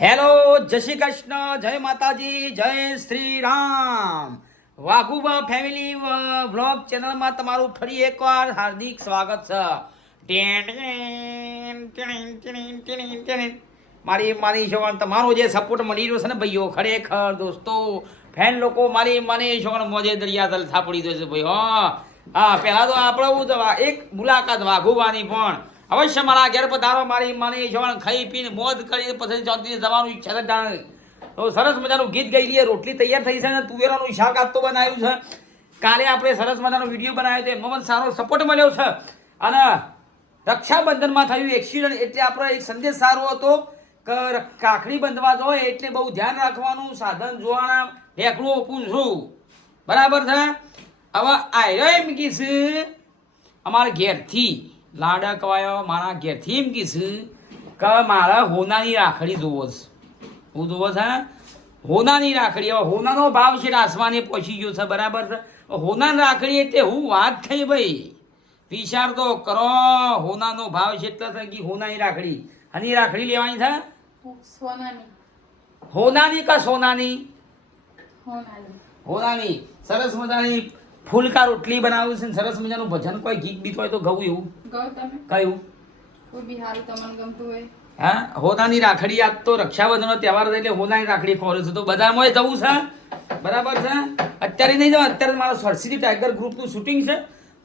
Hello, જય શ્રી કૃષ્ણ, જય માતાજી, જય શ્રી રામ. વાઘુબા ફેમિલી વ્લોગ ચેનલમાં તમારું ફરી એકવાર હાર્દિક સ્વાગત છે. મારી માની છોકરા તમારો જે સપોર્ટ મળી રહ્યો છે ને ભાઈઓ, ખરેખર દોસ્તો ફેન લોકો મારી માની છોકરા મોજે દરિયા તલ થાપડી દે છે ભાઈ. હા, પહેલાં તો આપણે એક મુલાકાત વાઘુબાની પણ અવશ્ય મારા ઘેર પધારો. મારી માની જવાન ખાઈ પીને મોજ કરીને પછી ચોથી જવાનું ઈચ્છા છે જાણે તો સરસ મજાનું ગીત ગાઈ લઈએ. રોટલી તૈયાર થઈ છે ને તુવેરાનું શાક આજ તો બનાવ્યું છે. કાલે આપણે સરસ મજાનો વિડીયો બનાવ્યો છે, એમાં સારો સપોર્ટ મળ્યો છે. અને રક્ષાબંધનમાં થયું એક્સિડન્ટ એટલે આપણો એક સંદેશ સારો હતો કે કાકડી બંધવા જોઈએ એટલે બહુ ધ્યાન રાખવાનું, સાધન જોવાના, ઢેકડું પૂછવું બરાબર છે. હવે આવ્યો એમ કીશ અમારા ઘેરથી લાડા કવાયો મારા ઘેરથી એમ કીશ કે મારા હોનાની રાખડી જોવો છે. હું જોવો છે હોનાની રાખડી. હવે હોનાનો ભાવ છે આસમાને પહોંચી ગયો છે બરાબર છે. હોનાની રાખડી એટલે હું વાત થઈ ભાઈ, વિચાર તો કરો. હોનાનો ભાવ છે એટલે છે કે હોનાની રાખડી. આની રાખડી લેવાની છે સોનાની. હોનાની કા સોનાની? હોનાની. સરસ મજાની ફૂલકા રોટલી બનાવું છે, સરસ મજાનું ભજન કોઈ ગીત બીત હોય તો ગવું એવું તમે કયું કોઈ બી હારું તમને ગમતું હોય. હા, હોનાની રાખડી. આજ તો રક્ષાબંધનનો તહેવાર છે એટલે હોનાની રાખડી ખોરું છે તો બજારમાં જવું છે બરાબર છે. અત્યારે નહીં જવા, અત્યારે મારા સરસીટી ટાઈગર ગ્રુપનું શૂટિંગ છે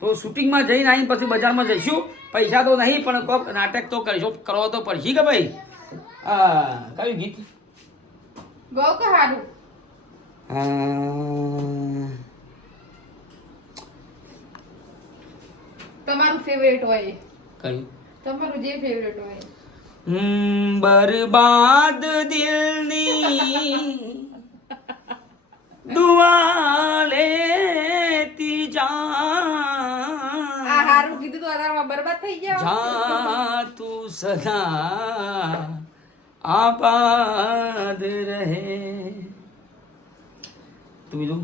તો શૂટિંગમાં જઈને આવીને પછી બજારમાં જઈશું. પૈસા તો નહીં પણ કોઈક નાટક તો કરીશું, કરવો તો પડશે કે ભાઈ. કયું ગીત? બહુ કે હારું. તમારું ફેવરેટ હોય. કયું? તમારું જે ફેવરેટ હોય. બરબાદ દિલની દુઆ લેતી જા, હારું કીધું તો આધારમાં બરબાદ થઈ જાવ. જા તું સદા આબાદ રહે. તું બીજું?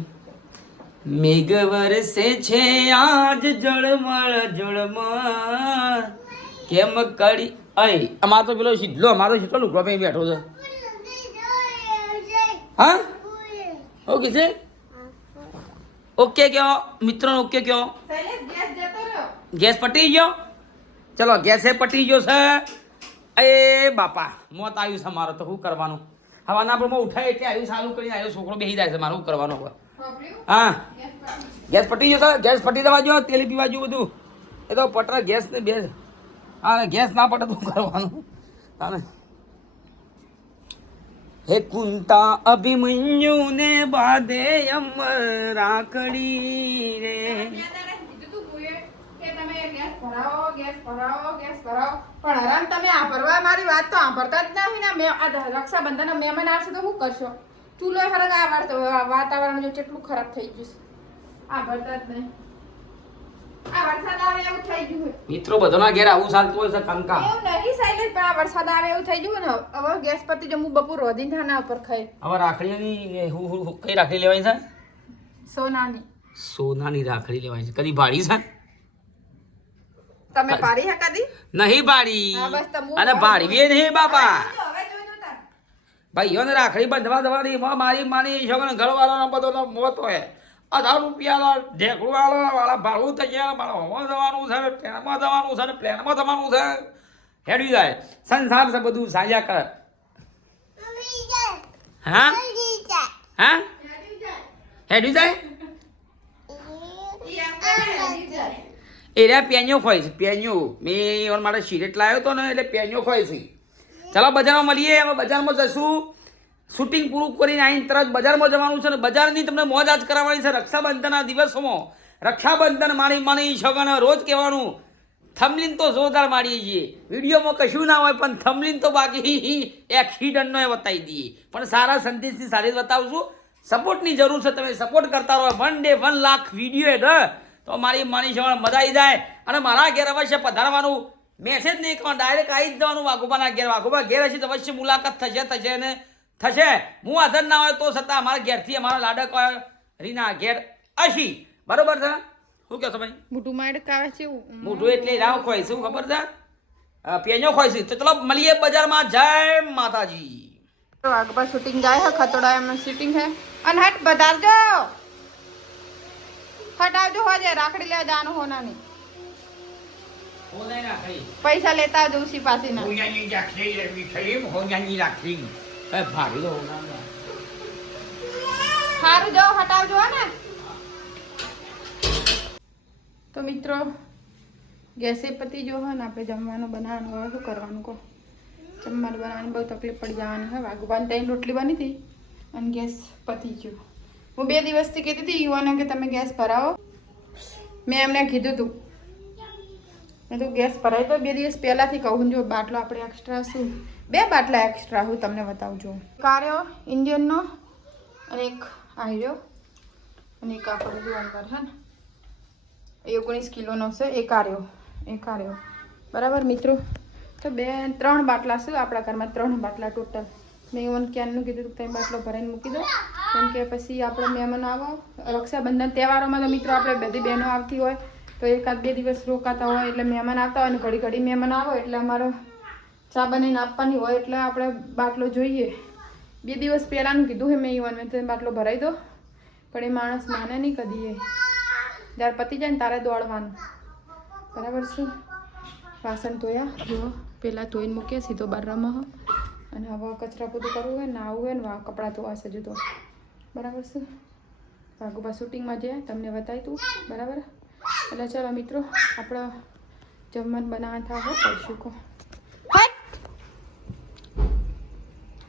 મેઘ વરસે છે આજ જળમળ જળમળ કેમ કરી. અરે અમારો તો પેલો સીધલો અમારો સીધલો લુકડો પહેરી બેઠો છે. હા, ઓકે છે. ઓકે કયો મિત્રો? ઓકે કયો? શૈલેષ ગેસ જતો રહ્યો. ગેસ પટી ગયો? ચલો ગેસે પટી ગયો છે. એ બાપા મોત આવ્યું છે મારો તો શું કરવાનું. હવાના પર ઉઠાય એટલે આવ્યું ચાલુ કરીને આવ્યો છોકરો બેસી જાય છે, મારું શું કરવાનું હવે. હા, ગેસ પટી ગયો છે. ગેસ પટી દેવા જો, તેલ પીવા જો બધું. એ તો પટરા ગેસ ને બે. હા, ગેસ ના પટે તો કરવાનું. હા, હે કુંતા અભિમન્યુ ને બાધે અમર રાખડી રે. પણ હરામ તમે આ ભરવા મારી વાત તો સાંભળતા જ નથી ને. મેં આ રક્ષાબંધન મહેમાન આવશે તો શું કરશો? ચૂલો ફરક આ વાતાવરણ જો કેટલું ખરાબ થઈ ગયું છે. આ ભરતા જ નહીં. આ વરસાદ આવે એવું થઈ ગયું. મિત્રો બધાના ઘેર આવું ચાલતું હોય છે કંકા. એવું નહીં સાયલેજ, પણ આ વરસાદ આવે એવું થઈ ગયું ને. હવે ગેસ પતી જો હું બપોર રોધી થાના ઉપર ખાઈ. હવે રાખડીની કઈ રાખડી લેવાની છે? સોનાની. સોનાની રાખડી લેવાની છે. કદી ભાડી છે? તમે પાડી હે કદી? નહીં ભાડી. હા, બસ તો હું અને ભાડી બી નહીં બાપા. હવે જોઈ દો તાર. ભાઈઓને રાખડી બંધવા દવાની મારી માની છોકરા ઘરવાળાનો બધો મોત હોય. 1000 રૂપિયા ઢેકડું વાળા ભાડું થઈ ગયા. મારે હોમાં જવાનું છે, ટ્રેનમાં જવાનું છે, પ્લેનમાં જવાનું છે. હેડી જાય સંસાર છે બધું સાજા કર. હા હા, હેડી જાય. એ રહ્યા પેન્યો ખોય છે, પેન્યો. મેં મારે સિગરેટ લાવ્યો હતો ને એટલે પેન્યો ખોય છે. ચાલો બજારમાં મળીએ. અમે બજારમાં જઈશું. શૂટિંગ પૂરું કરીને આવીને તરત બજારમાં જવાનું છે ને બજારની તમને મોજ આજ કરાવવાની છે. રક્ષાબંધનના દિવસોમાં રક્ષાબંધન મારી છોકરાને રોજ કહેવાનું થમલીન તો જોરદાર મારીએ છીએ. વિડીયોમાં કશું ના હોય પણ થમલીન તો બાકી એક્સિડન્ટનો એ બતાવી દઈએ. પણ સારા સંદેશની સાથે જ બતાવશું. સપોર્ટની જરૂર છે, તમે સપોર્ટ કરતા રહો. 1 day 1 લાખ વિડીયો તો મારી છોકરા મજા આવી જાય. અને મારા ઘેર અવશ્ય પધારવાનું. મેસેજ નહીં કરવાનું, ડાયરેક્ટ આવી જ જવાનું વાઘુબાના ઘેર. વાઘુબા ઘેર હશે તો અવશ્ય મુલાકાત થશે ને થશે. હું હાજર ના હોય તો છતાં અમારા ઘેરથી અમારા લાડક રીના ઘેર હશી. બરોબર છે? શું કહો છો ભાઈ? મોટું માડક આવે છે. મોટું એટલે રાવ ખોય શું ખબર છે? પેજો ખોય છે. તો ચલો મળીએ બજારમાં. જય માતાજી. तो आगे शूटिंग जाए है खतोड़ा में शूटिंग है अन हट बता दो हटाओ हो जाए राखड़ी ले जानो होना नहीं पैसा लेता हो उसी पास ना हारू जाओ हटाओ जो है ना तो मित्रों गैसे पति जो है ना આપણે જમવાનું બનાવવાનું હોય શું કરવાનું કહો જમવાનું બનાવવાની બહુ તકલીફ પડી જવાની હોય વાગવાન ટાઈમ રોટલી બની હતી અને ગેસ પતી ગયો હું 2 દિવસથી કહેતી હતી યુવાને કે તમે ગેસ ભરાવો મેં એમને કીધું હતું મેં તો ગેસ ભરાય તો 2 દિવસ પહેલાંથી કહું જો બાટલો આપણે એક્સ્ટ્રા શું 2 બાટલા એક્સ્ટ્રા હું તમને બતાવું છું કાર્યો ઇન્ડિયનનો અને એક આર્યો અને એક આપણે જો અંદર છે ને 19 કિલોનો છે એક આર્યો બરાબર મિત્રો તો 3 બાટલા છે આપણા ઘરમાં 3 બાટલા ટોટલ મેં એવું ક્યારનું કીધું તમે બાટલો ભરાઈને મૂકી દો કેમ કે પછી આપણે મહેમાન આવો રક્ષાબંધન તહેવારોમાં તો મિત્રો આપણે બધી બહેનો આવતી હોય તો 1-2 દિવસ રોકાતા હોય એટલે મહેમાન આવતા હોય ને ઘડી ઘડી મહેમાન આવો એટલે અમારે ચા બનાવીને આપવાની હોય એટલે આપણે બાટલો જોઈએ 2 દિવસ પહેલાંનું કીધું હે મેં એવું તમે બાટલો ભરાઈ દો પણ એ માણસ માને નહીં કદી જ્યારે પતી જાય ને તારે દોડવાનું બરાબર છે વાસણ ધોયા જો પહેલાં ધોઈને મૂકીએ સીધો બારમાં અને હવે કચરા બધું કરવું હોય ને આવું હોય ને કપડાં ધોવા છે જુદો બરાબર છે વાઘુબા શૂટિંગમાં જે તમને બતાવી તું બરાબર એટલે ચાલો મિત્રો આપણે જમવાનું બનાવવા થાય કરીશું કહો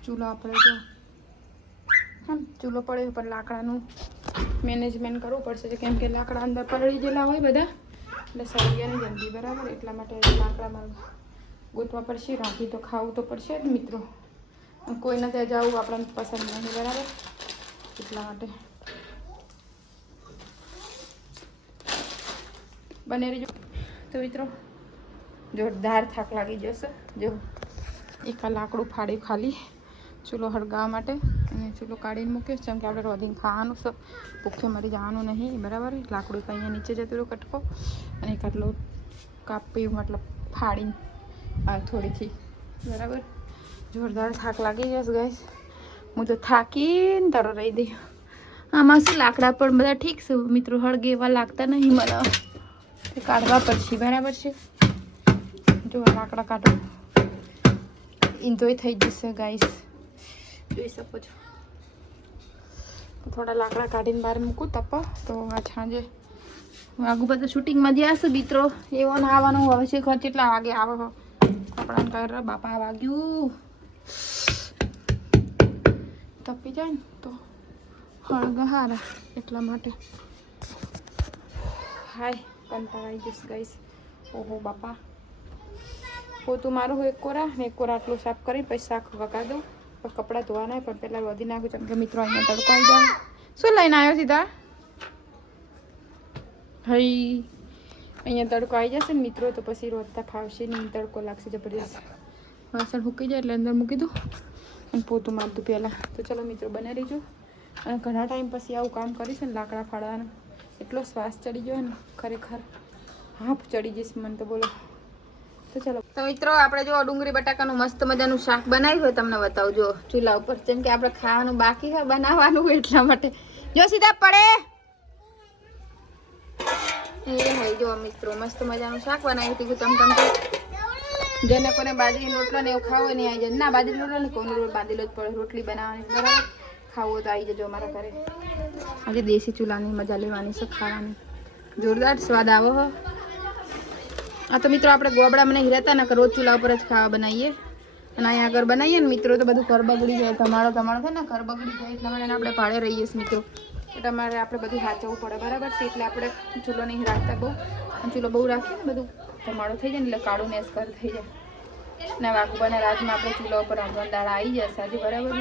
ચૂલો આપણે જો હા ચૂલો પડે પણ લાકડાનું મેનેજમેન્ટ કરવું પડશે કેમ કે લાકડા અંદર પલળી ગયેલા હોય બધા એટલે સળિયા નહીં જલ્દી બરાબર એટલા માટે લાકડામાં ગોતવા પડશે રાંધી તો ખાવું તો પડશે જ મિત્રો કોઈને ત્યાં જવું આપણને પસંદ નહીં બરાબર એટલા માટે બને રહીજો તો મિત્રો જોરદાર થાક લાગી જશે જો એક લાકડું ફાડી ખાલી ચૂલો હળગાવવા માટે અને ચૂલો કાઢીને મૂક્યો જેમ કે આપણે રોધીને ખાવાનું છે ભૂખ્યો મરી જવાનું નહીં બરાબર લાકડું અહીંયા નીચે જતું રહ્યું કટકો અને કેટલો કાપી મતલબ ફાડીને થોડીથી બરાબર જોરદાર થાક લાગી જશે ગાઈસ હું તો થાકીને તારો રહી દઈ આમાં શું લાકડા પણ બધા ઠીક છે મિત્રો હળગે એવા લાગતા નહીં મને કાઢવા પડશે બરાબર છે જો લાકડા કાઢો એન્જોય થઈ જશે ગાઈસ જોઈ શકો છો થોડા લાકડા કાઢીને બહાર મૂકું તપ તો આ સાંજે આગુ બધું શૂટિંગમાં જે હશે મિત્રો એવો ને આવવાનું હવે છે ઘર કેટલા વાગે આવે કપડાં કર બાપા વાગ્યું તપી જાય ને તો હળગા હારા એટલા માટે હાય કંટાળ આવી જશે ગાઈસ ઓહો બાપા પોતું મારું એક કોરા આટલું સાફ કરી પછી શાક વગા દઉં પછી કપડાં ધોવાના પણ પહેલાં વધી નાખું કેમ કે મિત્રો અહીંયા તડકો આવી જાય શું લઈને આવ્યો સીધા હઈ અહીંયા તડકો આવી જશે ને મિત્રો તો પછી રોજતા ફાવશે નહીં તડકો લાગશે જબરદસ્ત વાસણ મૂકી જાય એટલે અંદર મૂકી દઉં અને પોતું મારતું પહેલાં તો ચલો મિત્રો બને રહીજો અને ઘણા ટાઈમ પછી આવું કામ કરીશ ને લાકડા ફાડવાનું એટલો શ્વાસ ચડી ગયો ને ખરેખર હાફ ચડી જઈશ મને તો બોલો તો ચલો તો મિત્રો આપણે જો ડુંગળી બટાકાનું મસ્ત મજાનું શાક બનાવ્યું હોય તમને બતાવું જો ચૂલા ઉપર જેમ કે આપણે ખાવાનું બાકી હોય બનાવવાનું હોય એટલા માટે જો સીધા પડે એ હોય જો મિત્રો મસ્ત મજાનું શાક બનાવ્યું હતું તમ જેને કોને બાજરીનો રોટલો ને એવું ખાવું હોય ને આવી જાય ના બાજરીનો રોટલો ને કોનો રોટ બાંધેલો જ પડે રોટલી બનાવવાની બરાબર ખાવું તો આવી જજો અમારા ઘરે આજે દેશી ચૂલાની મજા લેવાની છે ખાવાની જોરદાર સ્વાદ આવો હો આ તો મિત્રો આપણે ગોબડા મને રહેતા ને રોજ ચૂલા ઉપર જ ખાવા બનાવીએ અને અહીંયા આગળ બનાવીએ ને મિત્રો તો બધું ઘર બગડી જાય ધમાડો થાય ને ઘર બગડી જાય એટલા માટે આપણે ભાડે રહીએ છીએ મિત્રો એટલે અમારે આપણે બધું સાચવવું પડે બરાબર છે એટલે આપણે ચૂલો નહીં રાખતા બહુ અને ચૂલો બહુ રાખીએ ને બધું ધમાડો થઈ જાય ને એટલે કાળું નેસ કર થઈ જાય ને વાઘુબાના રાજમાં આપણે ચૂલા ઉપર હમણાં દાળ આવી જશે આજે બરાબર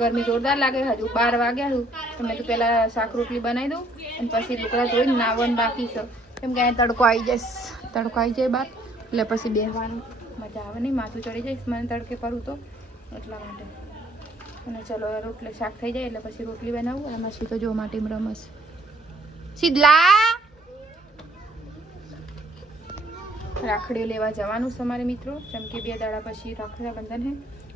ગરમી જોરદાર લાગે હજુ 12 વાગ્યા તો મેં તો પહેલાં શાક રોટલી બનાવી દઉં અને પછી લુગડા ધોઈને નાવાનું બાકી છે કેમ કે અહીંયા તડકો આવી જાય બાદ એટલે પછી બેસવાનું મજા આવે નહીં માથું ચડી જાય મને તડકે ફરું તો એટલા માટે અને ચલો રોટલી શાક થઈ જાય એટલે પછી રોટલી બનાવું અને એમાં સીધો જો માટી રમસ સીધલા રાખડીઓ લેવા જવાનું છે અમારે મિત્રો જેમ કે 2 દાડા પછી રક્ષાબંધન હે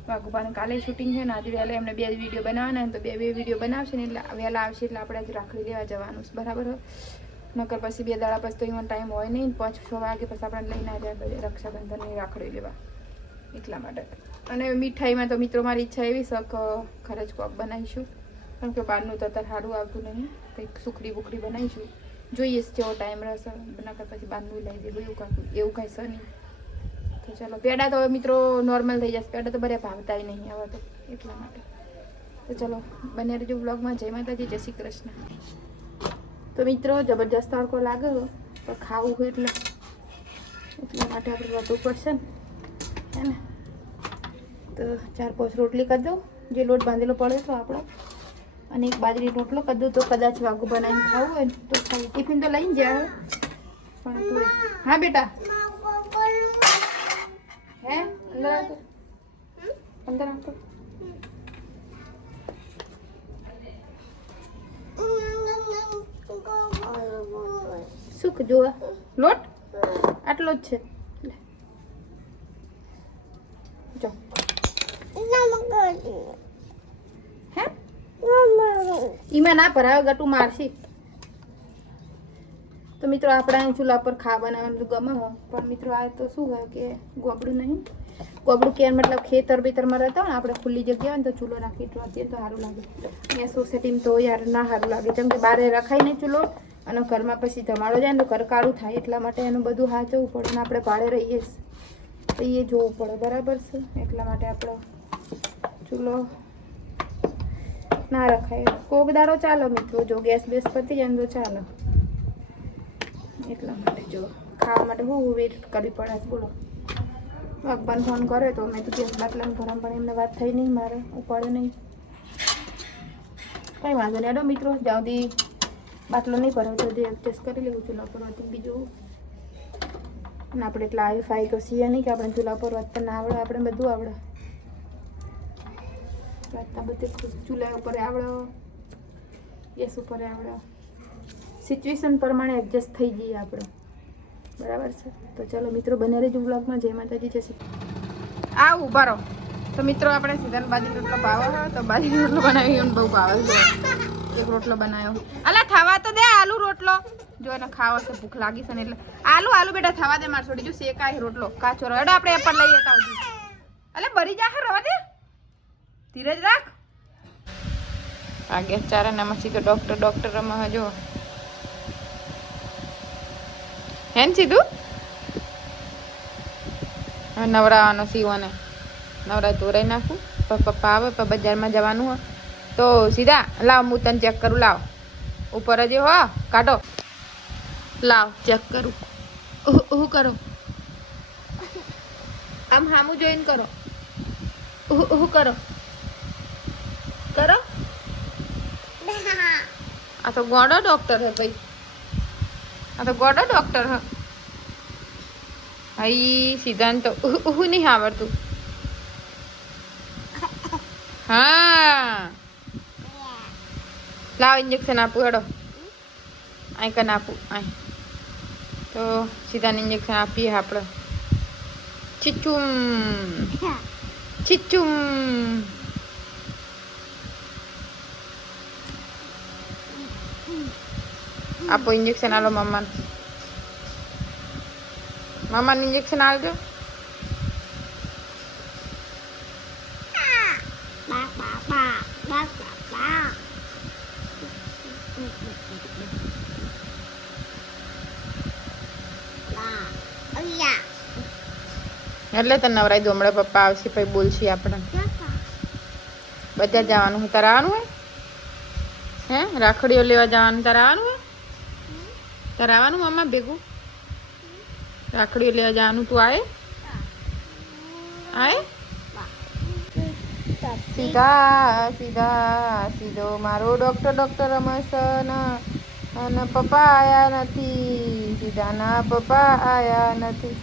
વાઘુબાને કાલે શૂટિંગ છે ને આજે વહેલા એમને 2 વિડીયો બનાવવાના ને તો 2 વિડીયો બનાવશે ને એટલે વહેલા આવશે એટલે આપણે આજે રાખડી લેવા જવાનું છે બરાબર નકર પછી 2 દાડા પછી તો એમાં ટાઈમ હોય નહીં 5-6 વાગે પછી આપણે લઈને આવ્યા રક્ષાબંધનની રાખડી લેવા એટલા માટે અને મીઠાઈમાં તો મિત્રો મારી ઈચ્છા એવી છે કે ઘરે જ કોક બનાવીશું કારણ કે બહારનું તો અત્યારે સારું આવતું નહીં કંઈક સુખડી બુખડી બનાવીશું જોઈએ જેવો ટાઈમ રહેશે નકર પછી બહારનું લઈ દેવું એવું કાંઈ છે નહીં તો ચાલો પેડા તો મિત્રો નોર્મલ થઈ જશે પેડા તો બધા ભાવતા નહીં હવે તો એટલા માટે તો ચલો બને રહેજો વ્લોગમાં જય માતાજી જય શ્રી કૃષ્ણ તો મિત્રો જબરજસ્ત તડકો લાગે પણ ખાવું હોય એટલા માટે આપણે વધવું પડશે ને હે ને તો 4-5 રોટલી કરી દઉં જે લોટ બાંધેલો પડે તો આપણો અને એક બાજરી રોટલો કરી દઉં તો કદાચ વાઘું બનાવીને ખાવું હોય ને તો ખાવું ટિફિન તો લઈને જાય પણ તો હા બેટા હે અંદર આવતો સુખ જોવા લોટ આટલો જ છે જો હે ઈમાં ના ભરાવે ગટું મારશી તો મિત્રો આપણે અહીં ચૂલા પર ખા બનાવવાનું ગમે પણ મિત્રો આ તો શું હોય કે ગોબડું નહીં ગોબડું કે મતલબ ખેતર બેતરમાં રહેતા હોય ને આપણે ખુલ્લી જગ્યા હોય ને તો ચૂલો રાખી રાખીએ તો સારું લાગે અહીંયા સોસાયટીમાં તો યાર ના સારું લાગે કેમ કે બહાર રખાય નહીં ચૂલો અને ઘરમાં પછી ધમાડો જાય ને તો ઘર કાળું થાય એટલા માટે એનું બધું સાચવવું પડે ને આપણે ભાડે રહીએ તો એ જોવું પડે બરાબર છે એટલા માટે આપણો ચૂલો ના રખાય કોક દાડો ચાલો મિત્રો જો ગેસ બેસ પતી જાય ને તો ચાલો એટલા માટે જો ખાવા માટે હું વેટ કરવી પડે બોલો ભગવાન ફોન કરે તો મેં તો ગેસ બાટલાનું ગરમ પણ એમને વાત થઈ નહીં મારે ઉપાડે નહીં કંઈ વાંધો નહીં અડો મિત્રો જ્યાંથી બાટલો નહીં ભરાવ તો એડજસ્ટ કરી લેવું ચૂલા પર હતું બીજું અને આપણે એટલા આવી ફાઈ તો છીએ નહીં કે આપણે ચૂલા પર વધતા ના આવડે આપણે બધું આવડે વધતા બધે ચૂલા ઉપર આવડે ગેસ ઉપર આવડે સિચ્યુએશન પ્રમાણે એડજસ્ટ થઈ જઈએ આપણે બરાબર છે તો ચાલો મિત્રો બને રહેજો બ્લોગમાં જય માતાજી જય શ્રી આ ઉભા રહો તો મિત્રો આપણે સીધા બાજરી રોટલો ભાવે તો બાજરી રોટલો બનાવી બહુ ભાવે છે એક રોટલો બનાવ્યો અલા ખાવા તો દે આલુ રોટલો જો એને ખાવા તો ભૂખ લાગી છે ને એટલે આલુ બેટા ખાવા દે માર છોડી જો શેકાય રોટલો કાચો રડ આપણે એ પર લઈ જતા આવતી અલે ભરી જા રવા દે ધીરજ રાખ આગે ચારા નામથી તો ડોક્ટર રમા જો હેન સીધું નવરાવાનો સીવોને નવરા તોરાઈ નાખું પપ્પા આવે બજારમાં જવાનું હોય તો સીધા લાવ હું તને ચેક કરું લાવ ઉપર જ હો કાઢો લાવ ચેક કરું હું કરો આમ હામું જોઈને કરો હું કરો કરો આ તો ગોડો ડોક્ટર હે ભાઈ આ તો ગોડો ડોક્ટર હે ભાઈ સિદ્ધાંત તો નહીં આવડતું હા લાવ ઇન્જેક્શન આપું હેડો અહીં કને આપું અહીં તો સીધાને ઇન્જેક્શન આપીએ આપણે ચીચુમ ચીચુમ આપો ઇન્જેક્શન આલો મામાને ઇન્જેક્શન આલજો એટલે તને નવરાઈ દો હમણાં પપ્પા આવશે પછી બોલશે આપણે બધા જવાનું હોય તારે આવવાનું હોય હે રાખડીઓ લેવા જવાનું તારે આવવાનું હોય તારે આવવાનું મમ્મા ભેગું રાખડીઓ લેવા જવાનું તું આય સીધા સીધા સીધો મારો ડોક્ટર રમસ અને પપ્પા આયા નથી સીધાના પપ્પા આયા નથી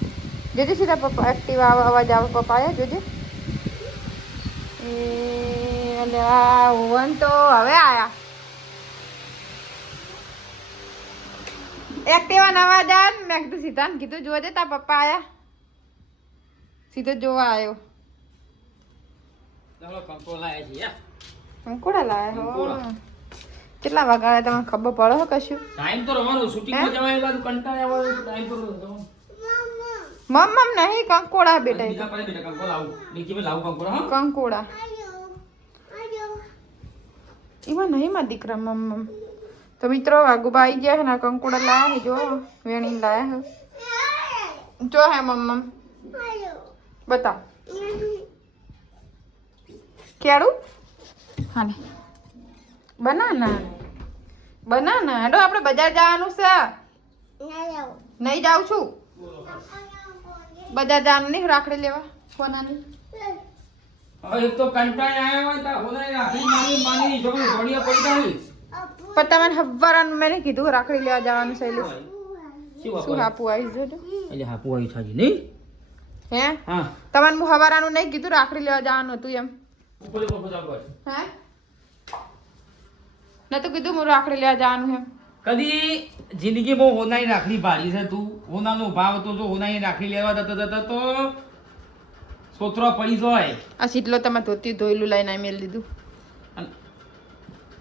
જોજે સીધા પપ્પા એક્ટિવ અવાજ આવે પપ્પા આયા જોજે એ ઓવન તો હવે આયા એક્ટિવા નવા જાન મેં કીધું સીધાને કીધું જોજે તા પપ્પા આયા સીધો જોવા આવ્યો ચાલો કંકોડો લાયા છીએ કંકોડા લાયા હો કંકોડા. કેટલા વાગ્યા તમને ખબર પડે હો કશું ટાઈમ તો રવાનો શૂટિંગ માં જવાય બાજુ કંટાળ્યા હોય ટાઈમ તો રવાનો. મમ્મ નહીં કંકોડા બેટા એ બીજા પડે બેટા કંકોડો લાવું નીચે લાવું કંકોડો હા તો. કંકોડા એમાં નહીં માં દીકરા મમ્મ તો મિત્રો વાગુબા આવી ગયા છે ને કંકોડા લાયા છે જો વેણી લાયા છે જો હે મમ્મ બતાવ કેળું હાલે બનાના બનાના હેડો આપણે બજાર જવાનું છે નહીં જાઉં છું બજાર જવાનું નહીં રાખડી લેવા કોનાની હવે એક તો કંટાળ્યા આયા હોય તો હોનાઈ રાખડી માની છોકરી ઘોડિયા પડી જાય પણ તમને હવારાનું મેં કીધું રાખડી લેવા જવાનું શૈલેષ શું શું આપવું આવી જોજો એટલે હાપુ આવી થાજી નહીં હે હા તમને હું હવારાનું નહીં કીધું રાખડી લેવા જવાનું હતું એમ ઉપર ઉપર ચાલ કર હે ન તો કીધું હું રાખડી લેવા જવાનું એમ કદી જિંદગીમાં હોનાઈ રાખડી પાડી છે તું હોનાનો ભાવ તો જો હોનાઈ રાખડી લેવા જતા તો સોતરો પડી જાય આ સીટલો તમે ધોતી ધોયેલું લઈને મેલ દીધું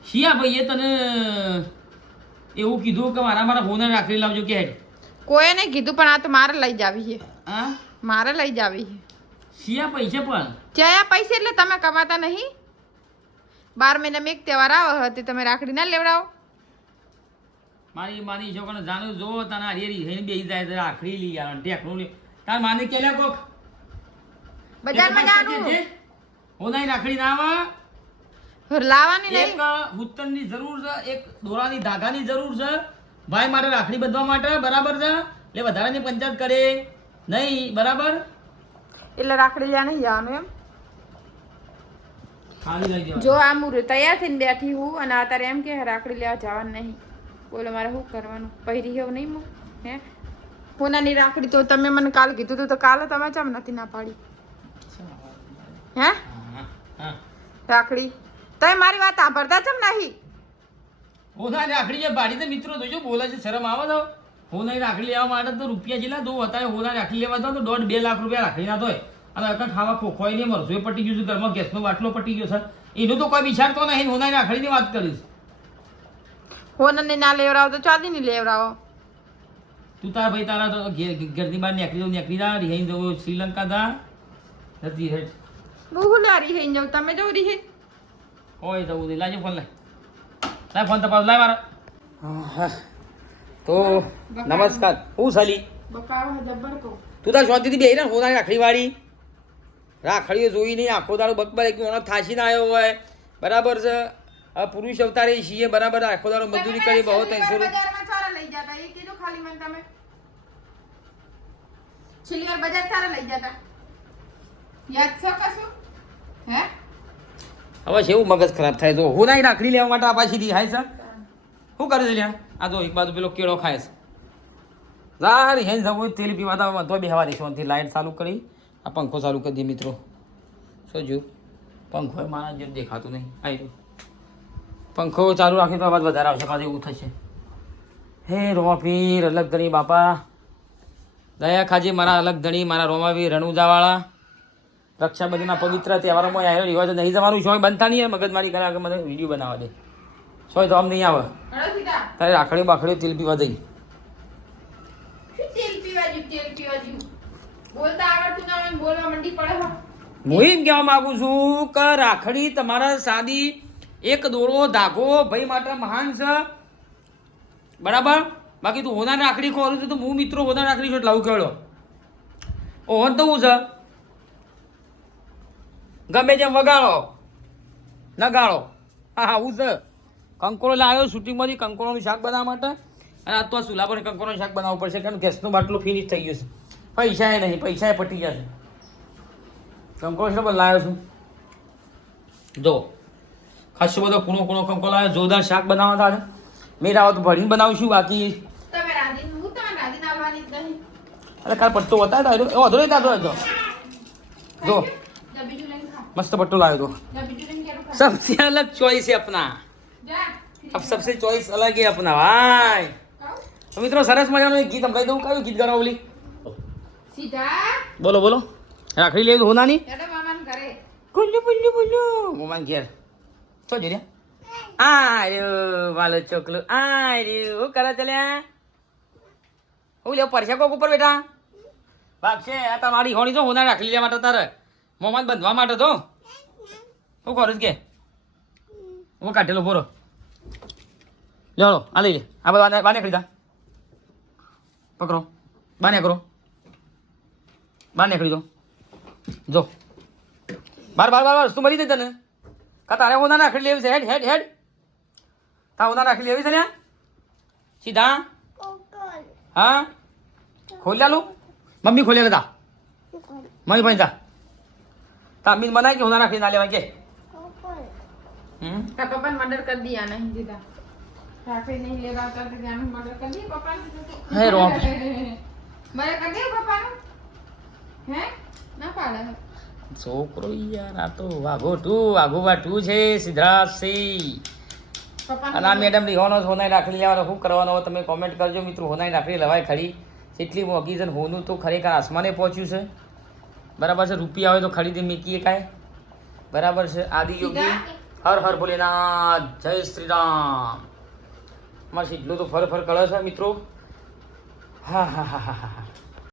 શિયા ભાઈએ તને એવું કીધું કે મારા હોના રાખડી લાવજો કે હેડ કોઈએ નહીં કીધું પણ આ તો મારે લઈ જાવી છે હા મારે લઈ જાવી છે શિયા પૈસે પણ ચયા પૈસે એટલે તમે કમાતા નહીં 12 મહિનામાં એક તહેવાર આવે હતી તમે રાખડી ના લેવડાવો મારી છોકરાને જાણું જો તને હરિયરી થઈને બેસી જાય તો રાખડી લઈ આવે ટેકનું લે તાર માને કેલ્યા કોક બજારમાં જવાનું હોનાઈ રાખડી ના આવે લાવવાની એક નહીં ઉત્તરની જરૂર છે એક દોરાની ધાગાની જરૂર છે ભાઈ માટે રાખડી બાંધવા માટે બરાબર છે એટલે વધારાની પંચાયત કરે નહીં બરાબર એટલે રાખડી લેવા નહીં જવાનું એમ ખાલી લઈ જવા જો આ હું તૈયાર થઈને બેઠી હું અને અત્યારે એમ કે રાખડી લેવા જવાનું નહીં બોલો મારે શું કરવાનું પહેરી એવું નહીં હું હે હોનાની રાખડી તો તમે મને કાલ કીધું હતું તો કાલે તમે ચમ નથી ના પાડી હે હા રાખડી તમે મારી વાત સાંભળતા ચમ નહીં હોનાઈ રાખડી જે ભાડી તો મિત્રો જોજો બોલે છે શરમ આવે તો હોનાઈ રાખડી લેવા માટે તો રૂપિયા જેટલા દો હતા હોનાઈ રાખડી લેવા તો 1.5-2 લાખ રૂપિયા રાખડી ના થાય અને અકન ખાવા ખોખોય નહીં મરસોય પટી ગયું છે ઘરમાં ગેસનો બાટલો પટી ગયો છે એનું તો કોઈ વિચારતો નહીં હોનાઈ રાખડીની વાત કરીશ હોનાની ના લેવડાવો તો ચાંદીની લેવડાવો તું તાર ભાઈ તારા તો ઘરની બહાર નીકળી જા રિહાઈ જવો શ્રીલંકા જા જતી હેઠ બહુ લારી હઈ જાવ તમે જવું રહી હોય જવું દે લાજે ફોન લાય ફોન તપાસ લાય મારા તો નમસ્કાર હું સાલી બકાવા જબ્બર કહું તું તાર શાંતિથી બેહી ને હોનાઈ રાખડી વાળી રાખડીઓ જોઈ નહીં આખો દાડો બકબર એક ઓનો થાસી ના આવ્યો હોય બરાબર છે હવે પુરુષ અવતારે છીએ બરાબર આખો દાડો મજૂરી કરી બહુ 300 બજારમાં સારા લઈ જતા એ કીધું ખાલી મને તમે છેલ્લી વાર બજાર સારા લઈ જતા યાદ છે કશું હે હવે કેવું મગજ ખરાબ થાય તો હોનાઈ રાખડી લેવા માટે આ પાછી રિહાય છે શું કરે છે લ્યા આ તો એક બાજુ પેલો કેળો ખાય છે સારી હેન જવું તેલ પીવા તો વધો બેહવા દઈશું અંથી લાઈટ ચાલુ કરી આ પંખો ચાલુ કરી દઈએ મિત્રો શું જો પંખો મારા જેમ દેખાતું નહીં આવી પંખો ચાલુ રાખી તો અવાજ વધારે આવશે પાછું એવું થશે હે રોમાપીર અલગ ધણી બાપા દયા ખાજે મારા અલગ ધણી મારા રોમાવીર રણુજાવાળા રક્ષાબંધનના પવિત્ર તહેવારોમાં આવ્યો રિવાજ નહીં જવાનું શોય બનતા નહીં મગજમારી કરે આગળ મને વિડીયો બનાવવા દે શોય તો આમ નહીં આવે હળો સીધા તારે રાખડી બાખડીઓ તેલ પીવા જઈ તેલ પીવા જ્યું બોલતા આવડતું ના હોય બોલવા મંડી પડે હો હું એમ કહેવા માંગુ છું કે રાખડી તમારા સાદી એક દોરો ધાગો ભાઈ માટે મહાન છે બરાબર બાકી તું હોના રાખડી ખોરું છું તો હું મિત્રો હોના રાખડી છું એટલે આવું કહેલો ઓહન તો હું છે ગમે જેમ વગાડો નગાડો હા હા હું છે કંકોડો લાવ્યો શૂટિંગમાંથી કંકોડોનું શાક બનાવવા માટે અને આ તો આ ચૂલા પર કંકોડોનું શાક બનાવવું પડશે કારણ ગેસનું બાટલું ફિનિશ થઈ ગયું છે પૈસાએ નહીં પૈસાએ પટી જશે કંકોડો છે પણ લાવ્યો છું જો ખાસો બધો કૂણો કંકોડો લાવ્યો જોરદાર શાક બનાવવા હતા મેં રાવત ભરીને બનાવશું બાકી તમે રાંધીને હું તમે રાંધીને આવવાની જ નહીં અરે કાલ પટ્ટો બતાવ્યો હતો એ વધુ નહીં થતો હતો જો જા બીજું લઈને ખા મસ્ત પટ્ટો લાવ્યો હતો જા બીજું લઈને કેરું ખા सबसे अलग चॉइस है अपना જા अब सबसे चॉइस अलग है अपना भाई ખાઓ तो मित्रों सरस मजाનું એક ગીત સંભળાઈ દઉં કયું ગીત ગાવા ઓલી સીધા બોલો બોલો રાખડી લઈ હોનાની હેડો મામાને ઘરે ગુલ્લુ મોમાન ઘેર છો જોડ્યા આ રહ્યો વાલો ચોકલો આ રહ્યો હું કરે ચલ્યા હું લે પરસે કોક ઉપર બેઠા બાપશે આ તમારી હોણી તો હોના રાખી લેવા માટે તારે મોમાન બંધવા માટે તો હું કરું કે હું કાઢેલો બોરો લેવડો આ લઈ લે આ બધા બાને ખરીદા પકડો બાને કરો બાને ખરીદો જો બાર તું મરી જઈ તને કા તારે હોના રાખી લેવી છે હેડ હેડ હેડ તા હોના રાખી લેવી છે ને સીધા હા ખોલ્યાલું મમ્મી ખોલ્યા હતા મમ્મી ભાઈ તા મીન મનાય કે હોના રાખી ના લેવા કે का पापा ने मर्डर कर दिया नहीं दीदा राखी नहीं ले रहा था तो क्या मर्डर कर दिया पापा ने है रोक मर्डर कर दिया पापा ने हैं ना पाला है છોકરો યાર આ તો વાઘોબા ટુ છે સિદ્ધરાજસિંહ पापा અને આ મેડમ રીહોનો હોનાઈ રાખી લેવાનો શું કરવાનો હોય તમે કોમેન્ટ કરજો મિત્રો હોનાઈ રાખી લેવાય ખરી એટલી મોંઘી છે હોનું તો ખરેખર આસમાને પહોંચ્યું છે બરાબર છે રૂપિયા આવે તો ખરીદી મૂકીએ કાંઈ બરાબર છે આદિ યોગી હર હર ભોલેનાથ જય શ્રી રામ મારે એટલું તો ફર કરે છે મિત્રો હા હા હા હા હા